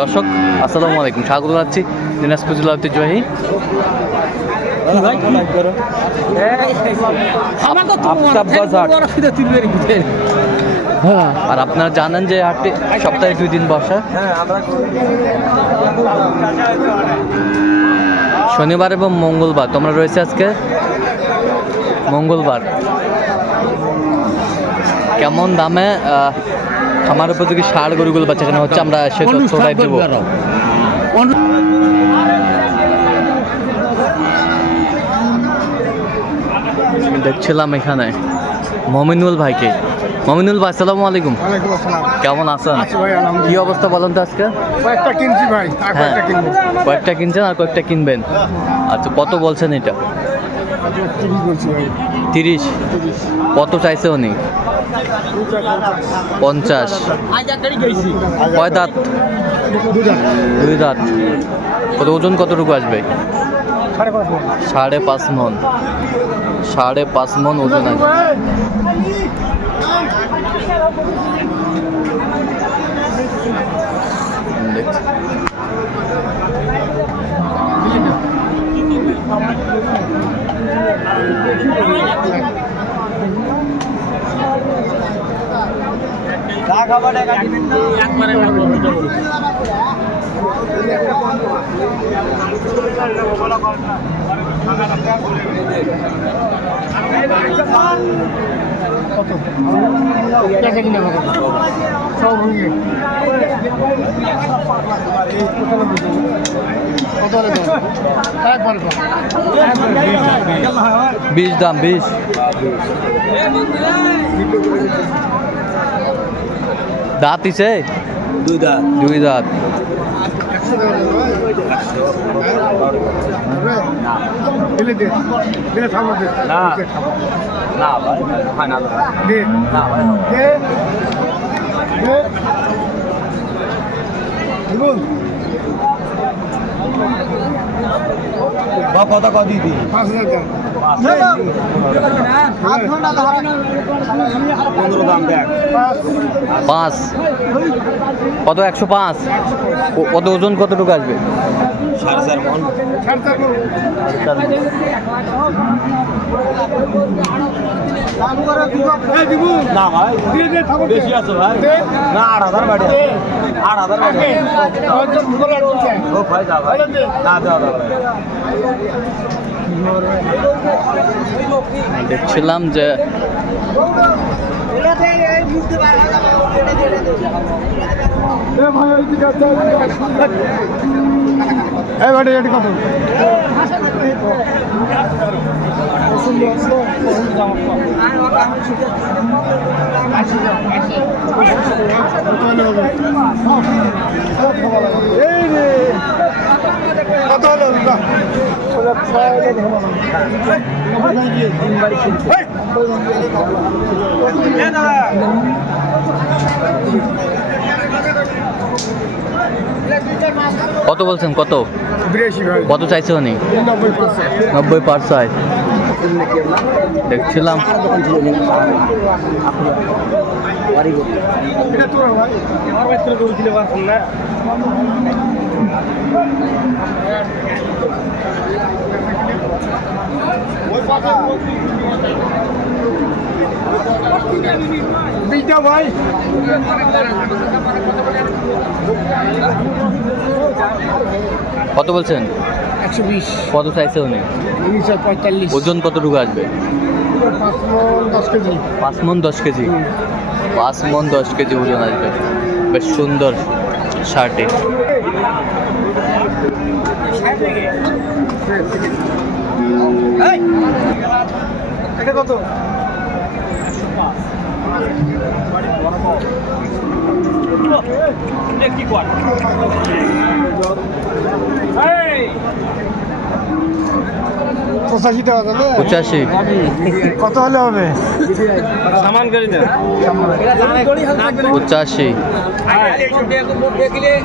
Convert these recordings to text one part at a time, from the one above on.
দর্শক আসসালামু আলাইকুম, স্বাগত জানাচ্ছি দিনাজপুর জেলা ঐতিহ্যবাহী আর আপনারা জানেন যে হাটটি সপ্তাহে 2 দিন বসে। শনিবার এবং মঙ্গলবার। তোমরা রয়েছে আজকে মঙ্গলবার। কেমন দামে খামার উপযোগী ষাঁড় গরুগুলো বাচ্চাখানা হচ্ছে আমরা সে তথ্যটাই দেব। দেখছিলাম এখানে মমিনুল ভাইকে। মমিনুল ভাই আসসালামু আলাইকুম। কেমন আছেন? কি অবস্থা বলেন তো আজকে? কয়েকটা কিনছি ভাই, হ্যাঁ, কয়েকটা কিনছেন আর কয়েকটা কিনবেন। আচ্ছা, কত বলছেন এটা? 30। কত চাইছে উনি? 50। কয় দাঁত? 2 দাঁত। কত ওজন কতটুকু আসবে? 5.5 মন। 5.5 মন ওজন আসবে। বিশ দাম 20। দাঁত ইছে 2 দাঁত। 2 দাঁত। কথা কদি দি 5,000 দাম দেখ 5। কত? 105। কত ওজন কতটুকু আসবে? 4.5 মন। না ভাই বেশি আছে ভাই। না 8,000 বাড়ি 8,000 বাড়ি ও ভাই দা ভাই না দাও ভাই। দেখছিলাম যে কত? কত বলছেন? কত? 82 ভাই। কত চাইছে উনি? 90%। দেখছিলাম ভাই কত বলছেন? 120। কত চাইছে উনি? 45। ওজন কতটুকু আসবে? 5 কেজি। 5 মন 10 কেজি। 5 মন 10 কেজি ওজন আসবে। বেশ সুন্দর শার্টে। এটা কত? কি কর? 85 টাকা যাবে। 85। কত হলে হবে? সামান করে দেন। 85।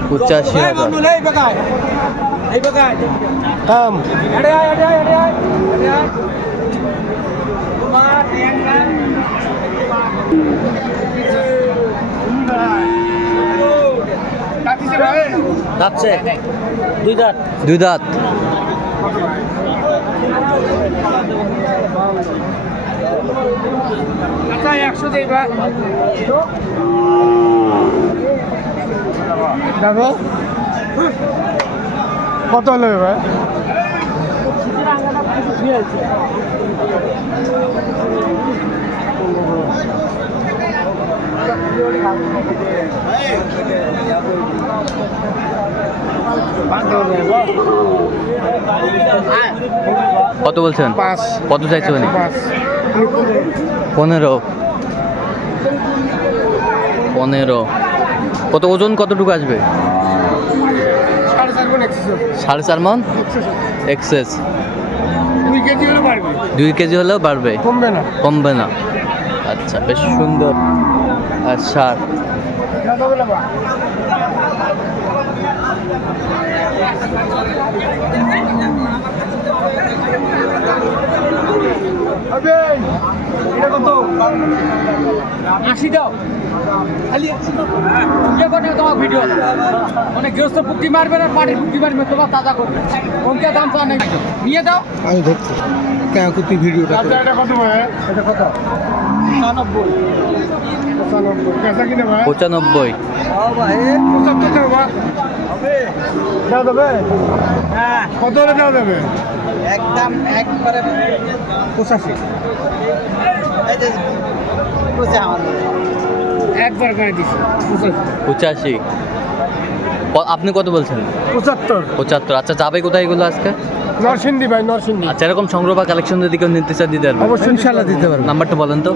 85,000। দাম যাচ্ছে দুই দাঁত। দুই দাঁত। দেখো কত হলো ভাই? কত বলছেন? 5। কত চাইছো উনি? 5। 15। 15। কত ওজন কতটুকু আসবে? 4.5 মণ এক্সেস। 4.5 মণ এক্সেস। 2 কেজি হলে পারবে। 2 কেজি হলেও বাড়বে, কমবে না। কমবে না। আচ্ছা, বেশ সুন্দর। আর সার আশি দাও খালি ইয়ে করে তোমার ভিডিও মানে গৃহস্থ পুক্তি মারবে না পাটির পুক্তি মারবে তোমার তাজা করবে কোনটা দাম তো অনেক নিয়ে দাও। আমি ধরছি কেন তুই ভিডিওটা এটা কত ভাই? এটা কত? 95। 95 কেসা কিনে ভাই? 95। ও ভাই 75 দাও ভাই। দাও দেবে? হ্যাঁ কত হলে দাও দেবে? একদম একবারে 85। এই যে বুঝে আমার একবার করে দিছি 85। আপনি কত বলছেন? 75। 75। আচ্ছা, যাবে কোথায় এগুলো আজকে? নরসিংদী ভাই, নরসিংদী। আচ্ছা, এরকম সংগ্রহ বা কালেকশন যদি কেউ নিতে চায় দিতে পারবেন? অবশ্যই ইনশাআল্লাহ দিতে পারবো। নাম্বারটা বলেন তো।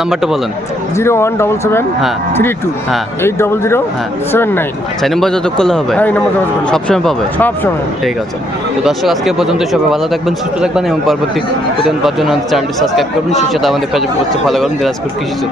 নাম্বারটা বলেন। 0177 হ্যাঁ 32 হ্যাঁ 800 হ্যাঁ। 79। আচ্ছা, এই নম্বর যোগাযোগ করলে হবে? হ্যাঁ, এই নম্বর যোগাযোগ করুন। সবসময় পাবে? সব সময়। ঠিক আছে। তো দর্শক, আজকে এ পর্যন্ত। সবাই ভালো থাকবেন, সুস্থ থাকবেন এবং পরবর্তী প্রতিদিন পাওয়ার জন্য চ্যানেলটি সাবস্ক্রাইব করবেন। সেই সাথে আমাদের ফেসবুক পেজটি ফলো করুন, দিনাজপুর কৃষি।